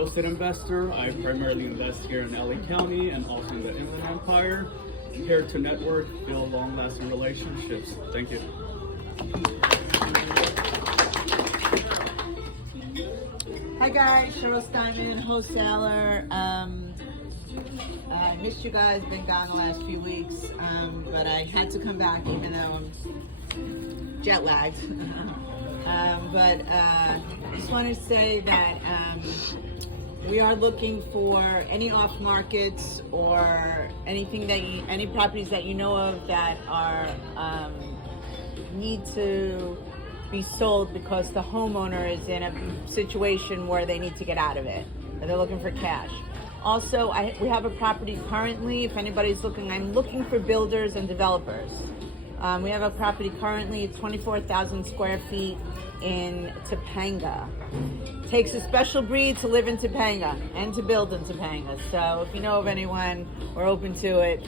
real estate investor. I primarily invest here in LA County and also in the Inland Empire. I'm here to network, build long-lasting relationships. Thank you. Hi guys, Cheryl Steinman, wholesaler. I missed you guys, been gone the last few weeks, but I had to come back even though I'm jet lagged. Just wanted to say that we are looking for any off markets or anything that any properties that you know of that are need to be sold because the homeowner is in a situation where they need to get out of it, or they're looking for cash. Also, we have a property currently, if anybody's looking, I'm looking for builders and developers. We have a property currently, 24,000 square feet in Topanga. Takes a special breed to live in Topanga and to build in Topanga. So if you know of anyone, we're open to it.